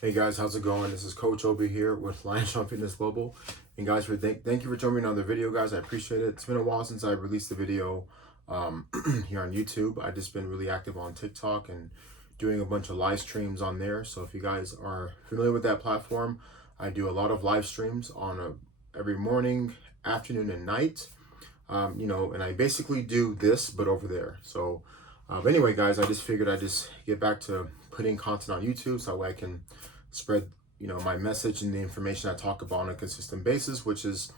Hey guys, how's it going? This is Coach Obi here with Lionstrong Fitness Global. And guys, thank you for joining me on the video, guys. I appreciate it. It's been a while since I released the video here on YouTube. I've just been really active on TikTok and doing a bunch of live streams on there. So if you guys are familiar with that platform, I do a lot of live streams on every morning, afternoon, and night. And I basically do this, but over there. So but anyway, guys, I just figured I'd just get back to putting content on YouTube so that way I can spread, my message and the information I talk about on a consistent basis, which is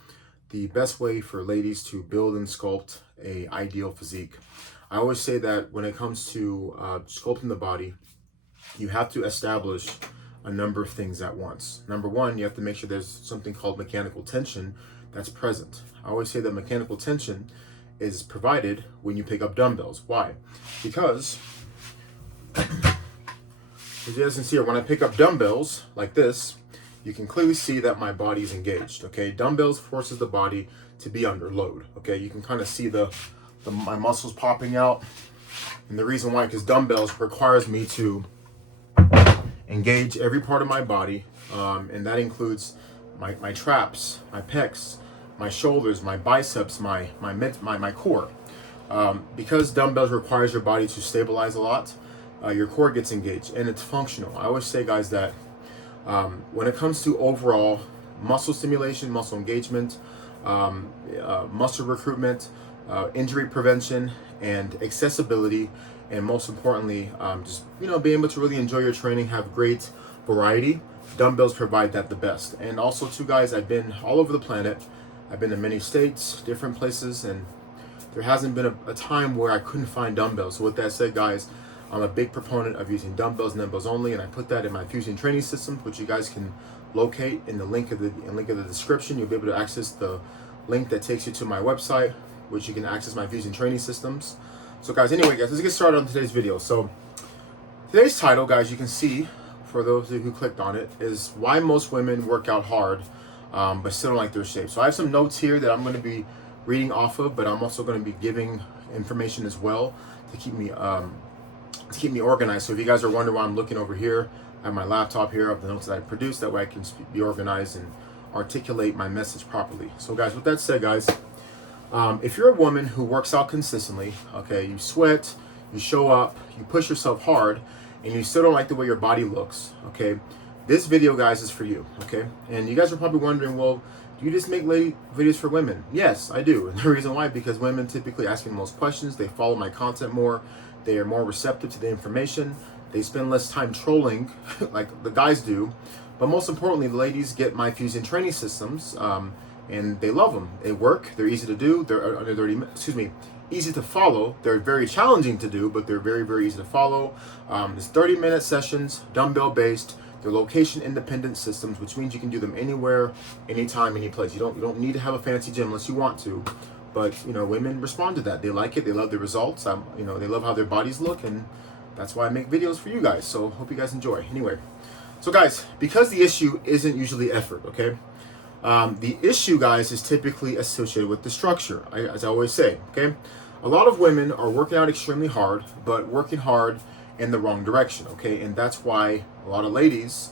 the best way for ladies to build and sculpt a ideal physique. I always say that when it comes to sculpting the body, you have to establish a number of things at once. Number one, you have to make sure there's something called mechanical tension that's present. I always say that mechanical tension is provided when you pick up dumbbells. Why? Because, as you guys can see here, when I pick up dumbbells like this, you can clearly see that my body is engaged. Okay, dumbbells forces the body to be under load. Okay, you can kind of see my muscles popping out, and the reason why, because dumbbells requires me to engage every part of my body, and that includes my traps, my pecs, my shoulders, my biceps, my core. Because dumbbells requires your body to stabilize a lot, your core gets engaged and it's functional. I always say, guys, that when it comes to overall muscle stimulation, muscle engagement, muscle recruitment, injury prevention, and accessibility, and most importantly, just being able to really enjoy your training, have great variety, dumbbells provide that the best. And also, too, guys, I've been all over the planet. I've been in many states, different places, and there hasn't been a time where I couldn't find dumbbells. So with that said, guys, I'm a big proponent of using dumbbells and dumbbells only, and I put that in my Fusion Training Systems, which you guys can locate in the link of the description. You'll be able to access the link that takes you to my website, which you can access my Fusion Training Systems. So guys, anyway, guys, let's get started on today's video. So today's title, guys, you can see, for those of you who clicked on it, is why most women work out hard but still don't like their shape. So I have some notes here that I'm going to be reading off of, but I'm also going to be giving information as well to keep me organized. So if you guys are wondering why I'm looking over here, I have my laptop here of the notes that I produced. That way I can be organized and articulate my message properly. So guys, with that said, guys, if you're a woman who works out consistently, okay, you sweat, you show up, you push yourself hard, and you still don't like the way your body looks, okay, this video, guys, is for you, okay? And you guys are probably wondering, well, do you just make videos for women? Yes, I do. And the reason why, because women typically ask me the most questions, they follow my content more, they are more receptive to the information, they spend less time trolling like the guys do, but most importantly, the ladies get my Fusion Training Systems, and they love them. They work, they're easy to do, they're easy to follow. They're very challenging to do, but they're very, very easy to follow. It's 30-minute sessions, dumbbell-based. They're location-independent systems, which means you can do them anywhere, anytime, any place. You don't need to have a fancy gym unless you want to. But women respond to that. They like it. They love the results. They love how their bodies look, and that's why I make videos for you guys. So hope you guys enjoy. Anyway, so guys, because the issue isn't usually effort, okay? The issue, guys, is typically associated with the structure, as I always say, okay? A lot of women are working out extremely hard, but working hard in the wrong direction, okay? And that's why a lot of ladies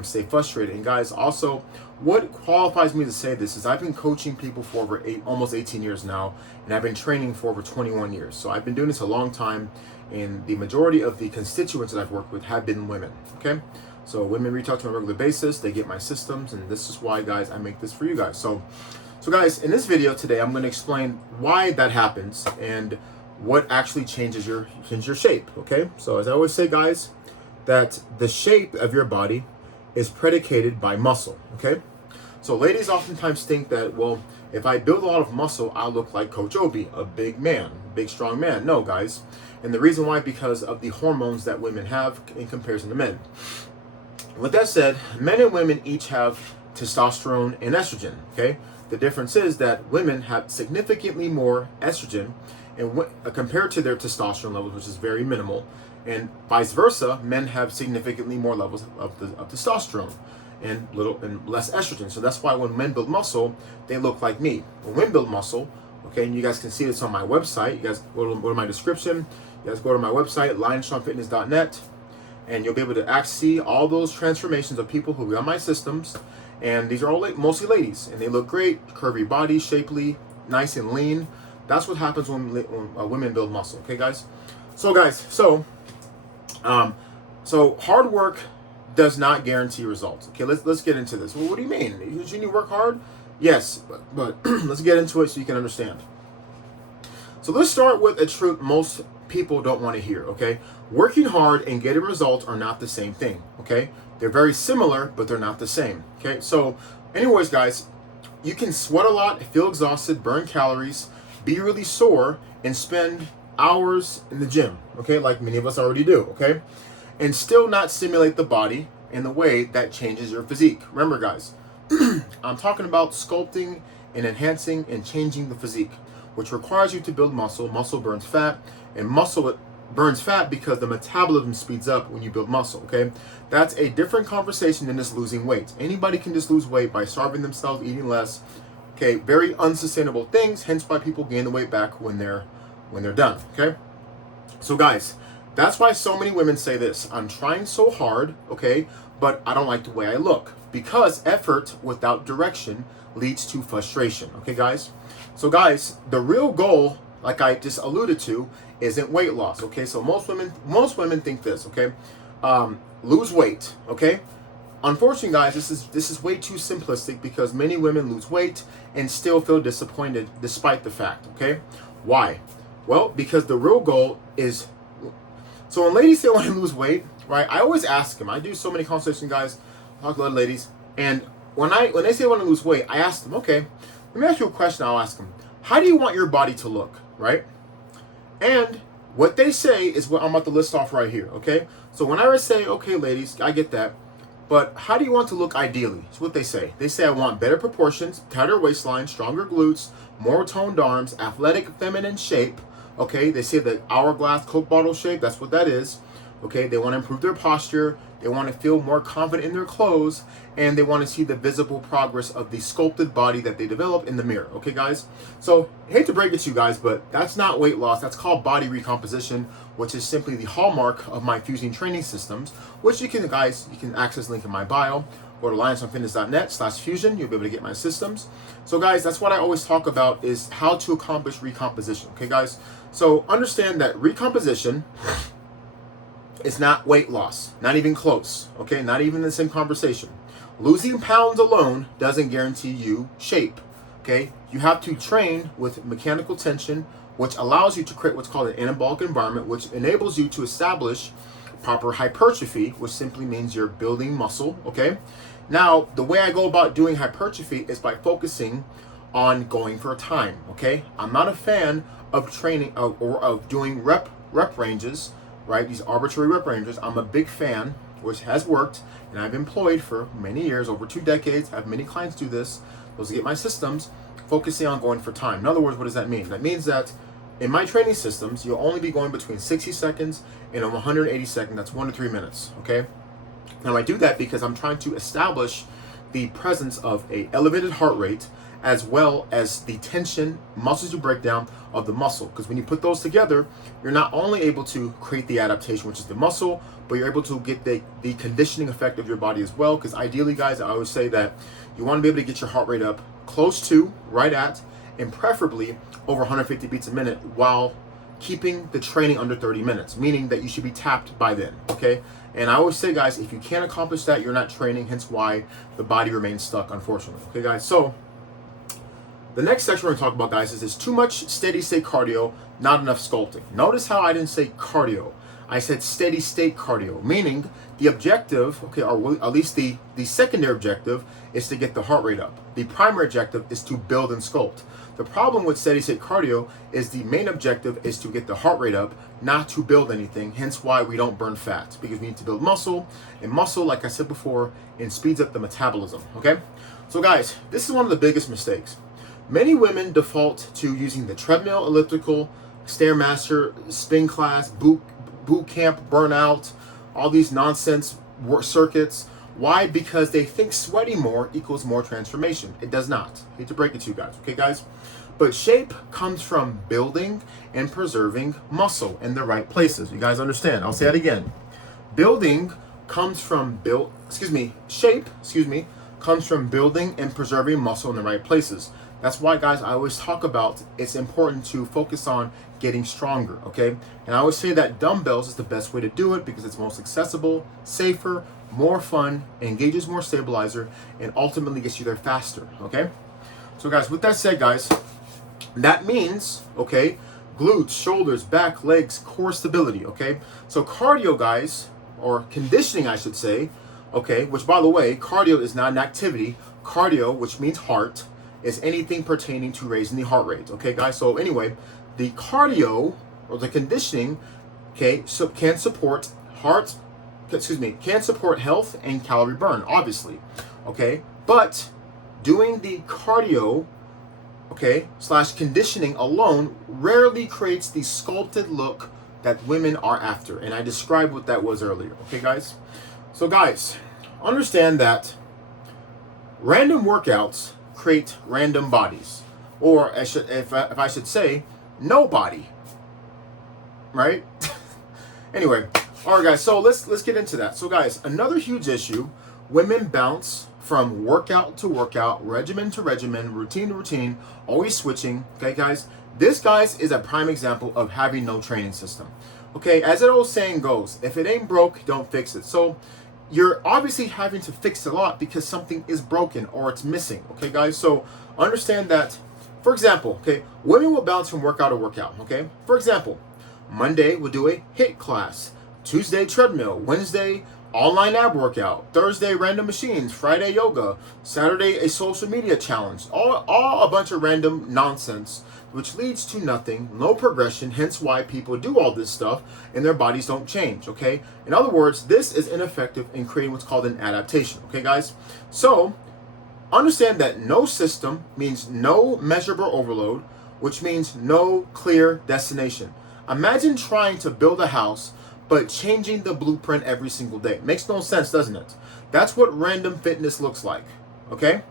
stay frustrated. And guys, also, what qualifies me to say this is I've been coaching people for over almost 18 years now, and I've been training for over 21 years. So I've been doing this a long time, and the majority of the constituents that I've worked with have been women, okay? So women reach out to me on a regular basis, they get my systems, and this is why, guys, I make this for you guys. So guys, in this video today, I'm going to explain why that happens and what actually changes your shape, okay? So as I always say, guys, that the shape of your body is predicated by muscle, okay? So ladies oftentimes think that, well, if I build a lot of muscle, I'll look like Coach Obi, a big man, big strong man. No, guys. And the reason why, because of the hormones that women have in comparison to men. With that said, men and women each have testosterone and estrogen, okay? The difference is that women have significantly more estrogen and compared to their testosterone levels, which is very minimal, and vice versa, men have significantly more levels of testosterone and less estrogen. So that's why when men build muscle, they look like me. When women build muscle, okay, and you guys can see this on my website. You guys go to my description. You guys go to my website, lionstrongfitness.net. and you'll be able to see all those transformations of people who are on my systems. And these are all mostly ladies, and they look great, curvy body, shapely, nice and lean. That's what happens when women build muscle. Okay, guys. So guys, so hard work does not guarantee results. Okay, let's get into this. Well, what do you mean? Shouldn't you work hard? Yes, but let's get into it so you can understand. So let's start with a truth most people don't want to hear, okay? Working hard and getting results are not the same thing, okay? They're very similar, but they're not the same, okay? So anyways, guys, you can sweat a lot, feel exhausted, burn calories, be really sore, and spend hours in the gym, okay? Like many of us already do, okay? And still not stimulate the body in the way that changes your physique. Remember, guys, I'm talking about sculpting and enhancing and changing the physique, which requires you to build muscle. Muscle burns fat, and muscle burns fat because the metabolism speeds up when you build muscle, okay? That's a different conversation than just losing weight. Anybody can just lose weight by starving themselves, eating less, okay? Very unsustainable things, hence why people gain the weight back when they're done, okay? So guys, that's why so many women say this: I'm trying so hard, okay, but I don't like the way I look. Because effort without direction leads to frustration, okay, guys? So guys, the real goal, like I just alluded to, isn't weight loss, okay? So most women think this, okay? Lose weight, okay? Unfortunately, guys, this is way too simplistic, because many women lose weight and still feel disappointed despite the fact, okay? Why? Well, because the real goal is, so when ladies say I want to lose weight, right, I always ask them. I do so many consultations, guys, talk to other ladies, and when they say I want to lose weight, I ask them, okay, let me ask you a question. I'll ask them, how do you want your body to look, right? And what they say is what I'm about to list off right here, okay? So when I say, okay, ladies, I get that, but how do you want to look ideally? It's what they say. They say, I want better proportions, tighter waistline, stronger glutes, more toned arms, athletic feminine shape, okay? They say the hourglass Coke bottle shape, that's what that is, okay? They want to improve their posture, they want to feel more confident in their clothes, and they want to see the visible progress of the sculpted body that they develop in the mirror, okay, guys? So, I hate to break it to you guys, but that's not weight loss. That's called body recomposition, which is simply the hallmark of my Fusion Training Systems, which you can access link in my bio. Go to lionstrongfitness.net/fusion. You'll be able to get my systems. So, guys, that's what I always talk about, is how to accomplish recomposition, okay, guys? So, understand that recomposition, it's not weight loss, not even close, okay? Not even the same conversation. Losing pounds alone doesn't guarantee you shape, okay? You have to train with mechanical tension, which allows you to create what's called an anabolic environment, which enables you to establish proper hypertrophy, which simply means you're building muscle, okay? Now, the way I go about doing hypertrophy is by focusing on going for time, okay? I'm not a fan of training or of doing rep ranges, right? These arbitrary rep ranges. I'm a big fan, which has worked, and I've employed for many years, over 2 decades. I have many clients do this. Those get my systems, focusing on going for time. In other words, what does that mean? That means that in my training systems, you'll only be going between 60 seconds and 180 seconds. That's 1 to 3 minutes, okay? Now I do that because I'm trying to establish the presence of a elevated heart rate, as well as the tension, muscles you break down of the muscle. Because when you put those together, you're not only able to create the adaptation, which is the muscle, but you're able to get the conditioning effect of your body as well. Because ideally, guys, I always say that you want to be able to get your heart rate up close to, right at, and preferably over 150 beats a minute while keeping the training under 30 minutes, meaning that you should be tapped by then, okay? And I always say, guys, if you can't accomplish that, you're not training, hence why the body remains stuck, unfortunately. Okay, guys, so the next section we're going to talk about, guys, is too much steady state cardio, not enough sculpting. Notice how I didn't say cardio. I said steady state cardio, meaning the objective, okay, or at least the secondary objective, is to get the heart rate up. The primary objective is to build and sculpt. The problem with steady state cardio is the main objective is to get the heart rate up, not to build anything, hence why we don't burn fat, because we need to build muscle, and muscle, like I said before, it speeds up the metabolism, okay? So guys, this is one of the biggest mistakes. Many women default to using the treadmill, elliptical, Stairmaster, spin class, boot camp, burnout, all these nonsense circuits. Why? Because they think sweating more equals more transformation. It does not. I hate to break it to you guys, okay, guys? But shape comes from building and preserving muscle in the right places. You guys understand? I'll say that again. Building comes from shape, comes from building and preserving muscle in the right places. That's why, guys, I always talk about it's important to focus on getting stronger, okay? And I always say that dumbbells is the best way to do it because it's most accessible, safer, more fun, engages more stabilizer, and ultimately gets you there faster, okay? So, guys, with that said, guys, that means, okay, glutes, shoulders, back, legs, core stability, okay? So cardio, guys, or conditioning, I should say, okay, which, by the way, cardio is not an activity. Cardio, which means heart, is anything pertaining to raising the heart rate, okay, guys? So anyway, the cardio, or the conditioning, okay, so can support can support health and calorie burn, obviously, okay? But doing the cardio, okay, / conditioning alone rarely creates the sculpted look that women are after. And I described what that was earlier, okay, guys? So, guys, understand that random workouts create random bodies. Or, if I should say, no body, right? Anyway, all right, guys, so let's get into that. So, guys, another huge issue, women bounce from workout to workout, regimen to regimen, routine to routine, always switching, okay, guys? This, guys, is a prime example of having no training system. Okay, as that old saying goes, if it ain't broke, don't fix it. So you're obviously having to fix a lot because something is broken or it's missing, okay, guys? So understand that, for example, okay, women will bounce from workout to workout, okay? For example, Monday we'll do a HIIT class, Tuesday treadmill, Wednesday online ab workout, Thursday random machines, Friday yoga, Saturday a social media challenge, all a bunch of random nonsense, which leads to nothing, no progression, hence why people do all this stuff and their bodies don't change, okay? In other words, this is ineffective in creating what's called an adaptation, okay, guys? So understand that no system means no measurable overload, which means no clear destination. Imagine trying to build a house but changing the blueprint every single day. Makes no sense, doesn't it? That's what random fitness looks like, okay?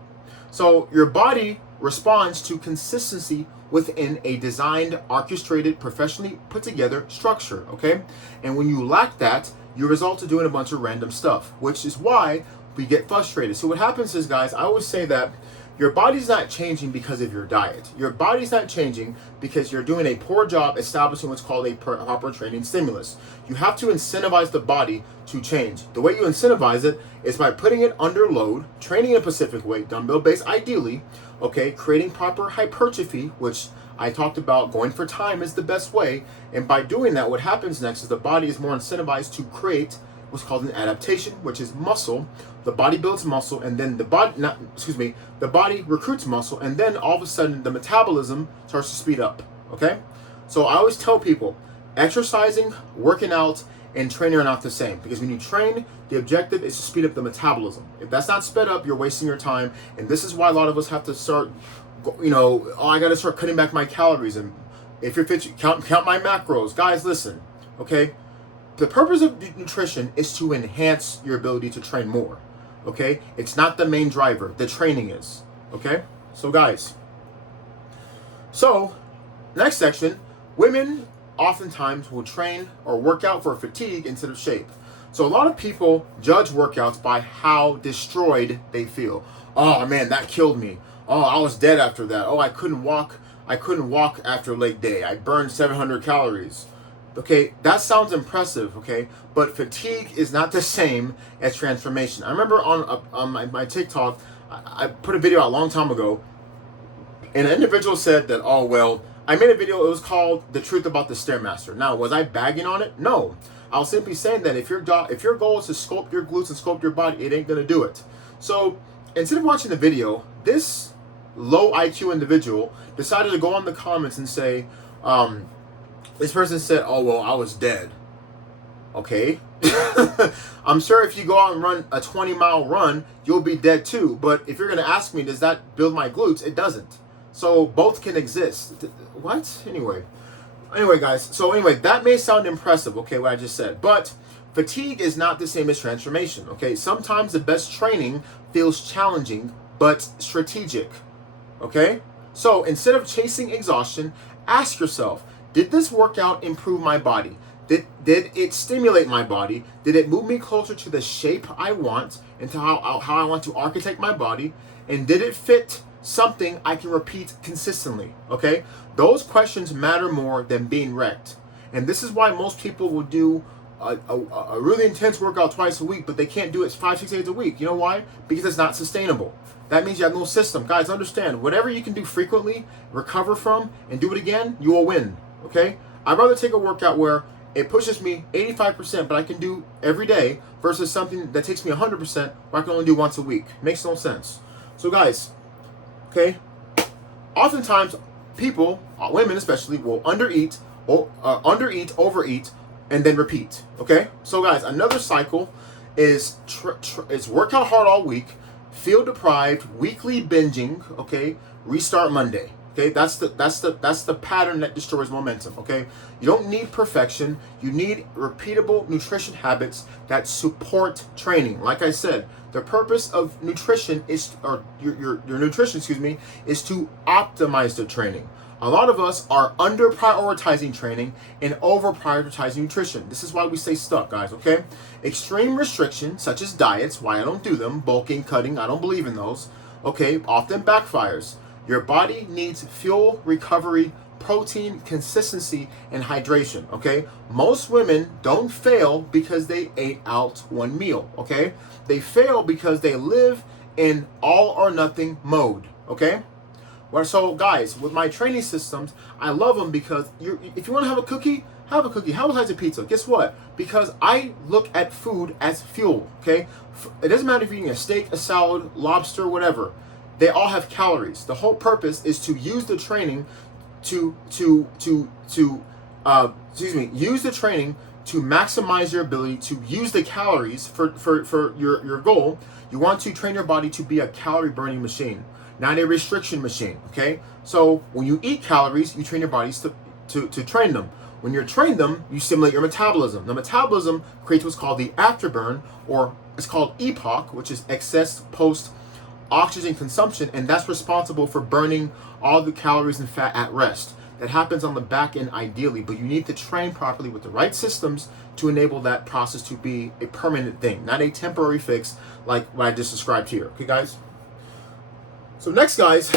So your body responds to consistency within a designed, orchestrated, professionally put together structure, okay? And when you lack that, you result to doing a bunch of random stuff, which is why we get frustrated. So what happens is, guys, I always say that your body's not changing because of your diet. Your body's not changing because you're doing a poor job establishing what's called a proper training stimulus. You have to incentivize the body to change. The way you incentivize it is by putting it under load, training in a specific way, dumbbell based ideally, okay, creating proper hypertrophy, which I talked about going for time is the best way. And by doing that, what happens next is the body is more incentivized to create what's called an adaptation, which is muscle. The body builds muscle, and then the body recruits muscle, and then all of a sudden the metabolism starts to speed up, okay? So I always tell people, exercising, working out, and training are not the same, because when you train, the objective is to speed up the metabolism. If that's not sped up, you're wasting your time, and this is why a lot of us have to start, I gotta start cutting back my calories, and if you're fit, count my macros. Guys, listen, okay? The purpose of nutrition is to enhance your ability to train more, okay? It's not the main driver. The training is, okay? So, guys, next section, women oftentimes will train or work out for fatigue instead of shape. So a lot of people judge workouts by how destroyed they feel. Oh, man, that killed me. Oh, I was dead after that. Oh, I couldn't walk after leg day. I burned 700 calories. Okay, that sounds impressive, okay? But fatigue is not the same as transformation. I remember on my TikTok, I put a video out a long time ago, and an individual said that, oh, well, I made a video, it was called The Truth About the Stairmaster. Now, was I bagging on it? No. I was simply saying that if your goal is to sculpt your glutes and sculpt your body, it ain't gonna do it. So, instead of watching the video, this low IQ individual decided to go on the comments and say, this person said, oh, well, I was dead. Okay. I'm sure if you go out and run a 20-mile run, you'll be dead too. But if you're going to ask me, does that build my glutes? It doesn't. So both can exist. What? Anyway, guys. So anyway, that may sound impressive, okay, what I just said. But fatigue is not the same as transformation, okay? Sometimes the best training feels challenging, but strategic, okay? So instead of chasing exhaustion, ask yourself, did this workout improve my body? Did it stimulate my body? Did it move me closer to the shape I want and to how I want to architect my body? And did it fit something I can repeat consistently? Okay, those questions matter more than being wrecked. And this is why most people will do a really intense workout twice a week, but they can't do it 5-6 days a week. You know why? Because it's not sustainable. That means you have no system. Guys, understand, whatever you can do frequently, recover from, and do it again, you will win. Okay? I'd rather take a workout where it pushes me 85%, but I can do every day, versus something that takes me 100%, where I can only do once a week. Makes no sense. So guys, okay, oftentimes people, women especially, will undereat, overeat, and then repeat. Okay? So guys, another cycle is work out hard all week, feel deprived, weekly binging, okay, restart Monday. Okay, that's the pattern that destroys momentum. Okay, you don't need perfection. You need repeatable nutrition habits that support training. Like I said, the purpose of nutrition is, or your nutrition, excuse me, is to optimize the training. A lot of us are under prioritizing training and over prioritizing nutrition. This is why we stay stuck, guys. Okay, extreme restriction, such as diets, why I don't do them, bulking, cutting, I don't believe in those. Okay, often backfires. Your body needs fuel, recovery, protein, consistency, and hydration, okay? Most women don't fail because they ate out one meal, okay? They fail because they live in all or nothing mode, okay? Well, so guys, with my training systems, I love them because if you want to have a cookie, have a cookie. Have a slice of pizza. Guess what? Because I look at food as fuel, okay? It doesn't matter if you're eating a steak, a salad, lobster, whatever. They all have calories. The whole purpose is to use the training use the training to maximize your ability to use the calories for your goal. You want to train your body to be a calorie burning machine, not a restriction machine. Okay? So when you eat calories, you train your bodies to train them. When you train them, you stimulate your metabolism. The metabolism creates what's called the afterburn, or it's called EPOC, which is excess post oxygen consumption, and that's responsible for burning all the calories and fat at rest. That happens on the back end ideally, but you need to train properly with the right systems to enable that process to be a permanent thing, not a temporary fix like what I just described here. Okay, guys? So next, guys,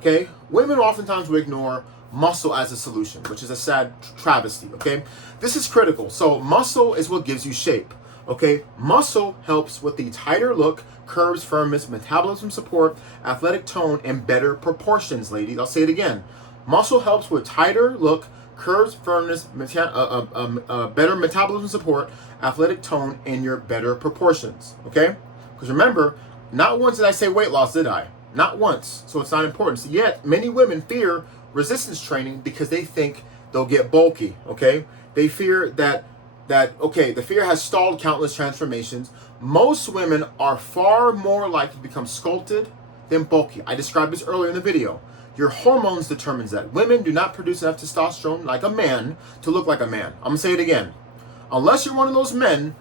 okay, women oftentimes will ignore muscle as a solution, which is a sad travesty, okay? This is critical. So muscle is what gives you shape. Okay, muscle helps with the tighter look, curves, firmness, metabolism support, athletic tone, and better proportions, ladies. I'll say it again. Muscle helps with tighter look, curves, firmness, better metabolism support, athletic tone, and your better proportions. Okay? Because remember, not once did I say weight loss, did I? Not once. So it's not important. So yet, many women fear resistance training because they think they'll get bulky. Okay? They fear that the fear has stalled countless transformations. Most women are far more likely to become sculpted than bulky. I described this earlier in the video. Your hormones determines that. Women do not produce enough testosterone like a man to look like a man. I'm gonna say it again. Unless you're one of those women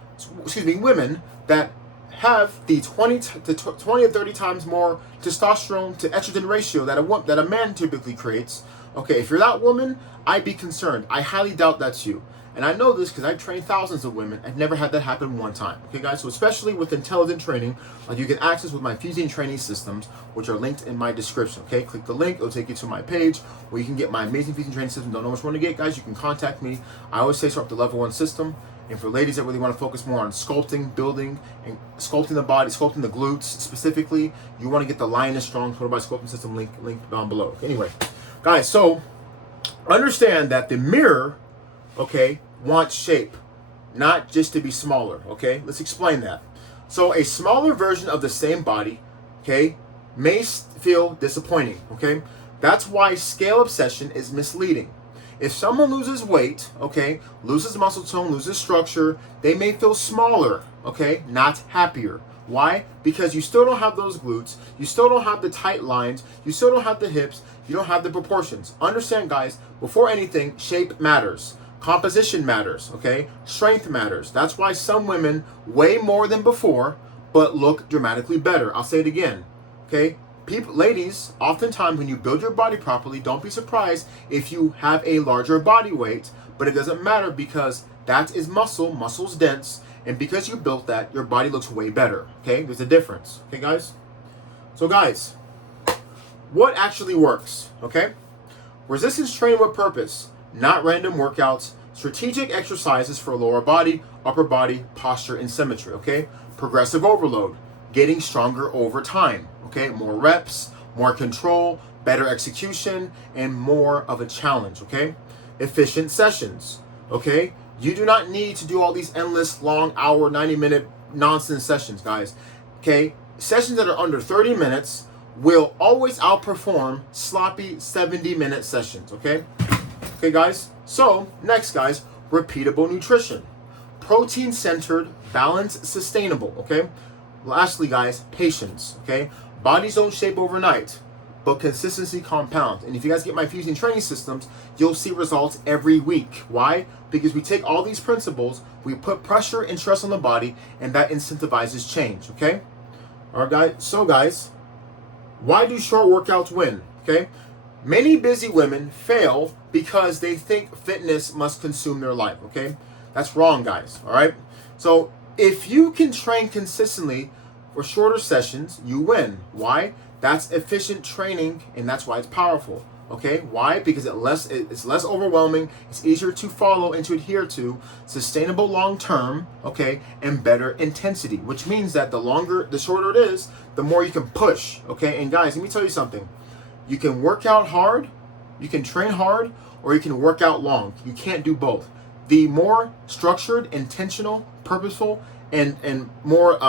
that have the 20 to 30 times more testosterone to estrogen ratio that a man typically creates. Okay, if you're that woman, I'd be concerned. I highly doubt that's you. And I know this because I've trained thousands of women. I've never had that happen one time. Okay, guys? So especially with intelligent training, like you can access with my Fusion Training Systems, which are linked in my description. Okay, click the link. It'll take you to my page where you can get my amazing Fusion Training System. Don't know which one to get, guys? You can contact me. I always say start with the level 1 system. And for ladies that really want to focus more on sculpting, building, and sculpting the body, sculpting the glutes specifically, you want to get the Lionstrong Fusion Training System link down below. Anyway, guys, so understand that the mirror, okay, wants shape, not just to be smaller. Okay, let's explain that. So a smaller version of the same body, okay, may feel disappointing. Okay, that's why scale obsession is misleading. If someone loses weight, okay, loses muscle tone, loses structure, they may feel smaller, okay, not happier. Why? Because you still don't have those glutes, you still don't have the tight lines, you still don't have the hips, you don't have the proportions. Understand, guys, before anything, shape matters. Composition matters, okay? Strength matters. That's why some women weigh more than before, but look dramatically better. I'll say it again, okay? Ladies, oftentimes when you build your body properly, don't be surprised if you have a larger body weight, but it doesn't matter because That is muscle. Muscle's dense. And because you built that, your body looks way better. Okay? There's a difference. Okay, guys? So, guys, what actually works? Okay? Resistance training with purpose, not random workouts. Strategic exercises for lower body, upper body, posture, and symmetry. Okay? Progressive overload. Getting stronger over time. Okay? More reps, more control, better execution, and more of a challenge. Okay? Efficient sessions. Okay? You do not need to do all these endless, long hour, 90-minute nonsense sessions, guys. Okay? Sessions that are under 30 minutes will always outperform sloppy 70-minute sessions, okay? Okay, guys? So, next, guys, repeatable nutrition. Protein-centered, balanced, sustainable, okay? Lastly, guys, patience, okay? Bodies don't shape overnight, but consistency compounds. And if you guys get my Fusion Training Systems, you'll see results every week. Why? Because we take all these principles, we put pressure and stress on the body, and that incentivizes change, okay? All right, guys. So, guys, why do short workouts win? Okay? Many busy women fail because they think fitness must consume their life, okay? That's wrong, guys, all right? So, if you can train consistently for shorter sessions, you win. Why? That's efficient training, and that's why it's powerful. Okay, why? Because it's less overwhelming, it's easier to follow and to adhere to, sustainable long term, okay, and better intensity, which means that the shorter it is, the more you can push, okay? And guys, let me tell you something. You can work out hard, you can train hard, or you can work out long. You can't do both. The more structured, intentional, purposeful, and more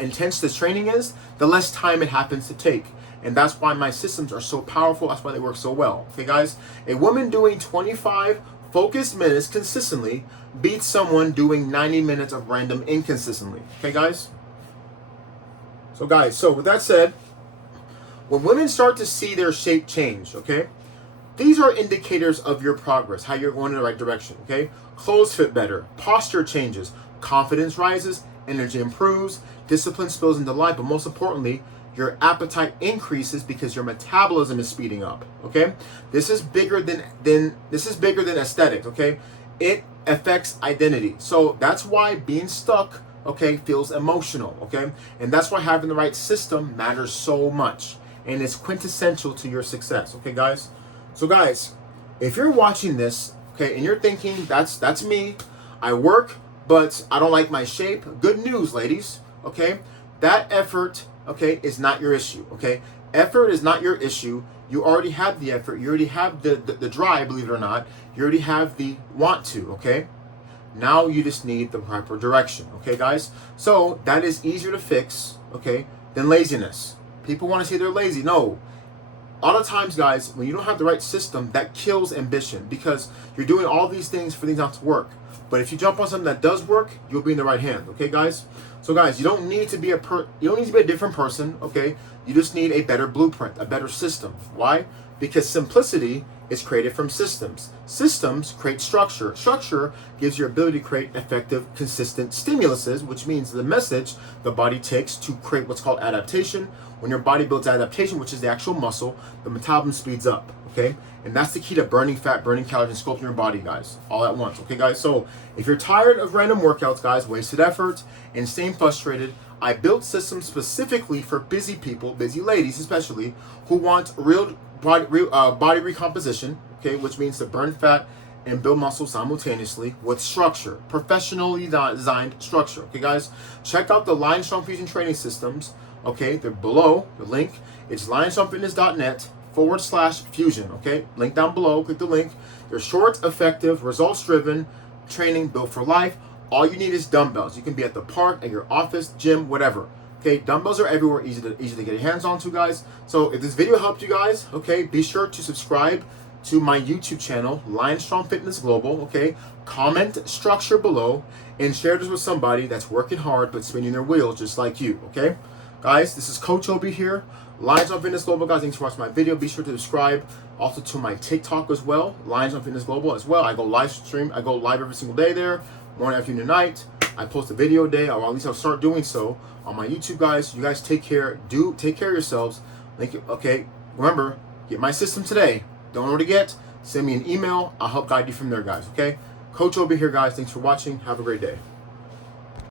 intense this training is, the less time it happens to take. And that's why my systems are so powerful. That's why they work so well. Okay, guys? A woman doing 25 focused minutes consistently beats someone doing 90 minutes of random inconsistently. Okay, guys? So, guys, with that said, when women start to see their shape change, okay, these are indicators of your progress, how you're going in the right direction, okay? Clothes fit better, posture changes, confidence rises, energy improves, discipline spills into life, but most importantly, your appetite increases because your metabolism is speeding up. Okay, this is bigger than aesthetics. Okay, it affects identity. So that's why being stuck, okay, feels emotional. Okay, and that's why having the right system matters so much, and it's quintessential to your success. Okay, guys. So guys, if you're watching this, okay, and you're thinking that's me, I work, but I don't like my shape. Good news, ladies. Okay, that effort, okay, is not your issue, okay? Effort is not your issue. You already have the effort. You already have the drive, believe it or not. You already have the want to, okay? Now you just need the proper direction, okay, guys? So that is easier to fix, okay, than laziness. People want to say they're lazy. No. A lot of times, guys, when you don't have the right system, that kills ambition because you're doing all these things for things not to work. But if you jump on something that does work, you'll be in the right hand, okay, guys? So guys, you don't need to be a different person, okay? You just need a better blueprint, a better system. Why? Because simplicity is created from systems. Systems create structure. Structure gives you ability to create effective, consistent stimuluses, which means the message the body takes to create what's called adaptation. When your body builds adaptation, which is the actual muscle, the metabolism speeds up, okay? And that's the key to burning fat, burning calories, and sculpting your body, guys, all at once, okay, guys? So if you're tired of random workouts, guys, wasted effort, and staying frustrated, I built systems specifically for busy people, busy ladies especially, who want real body recomposition, okay, which means to burn fat and build muscle simultaneously with structure, professionally designed structure, okay, guys? Check out the Lionstrong Fusion Training Systems, okay? They're below the link. It's lionstrongfitness.net/fusion, okay? Link down below, click the link. They're short, effective, results-driven training built for life. All you need is dumbbells. You can be at the park, at your office, gym, whatever. Okay, dumbbells are everywhere, easy to get your hands on to, guys. So if this video helped you guys, okay, be sure to subscribe to my YouTube channel, Lionstrong Fitness Global, okay? Comment structure below and share this with somebody that's working hard but spinning their wheels just like you, okay? Guys, this is Coach Obi here, Lionstrong Fitness Global. Guys, thanks for watching my video. Be sure to subscribe also to my TikTok as well, Lionstrong Fitness Global as well. I go live every single day there, morning, afternoon, and night. I post a video a day, or at least I'll start doing so on my YouTube, guys. You guys take care. Take care of yourselves. Thank you. Okay, remember, get my system today. Don't forget, send me an email. I'll help guide you from there, guys. Okay, Coach over here, guys. Thanks for watching. Have a great day.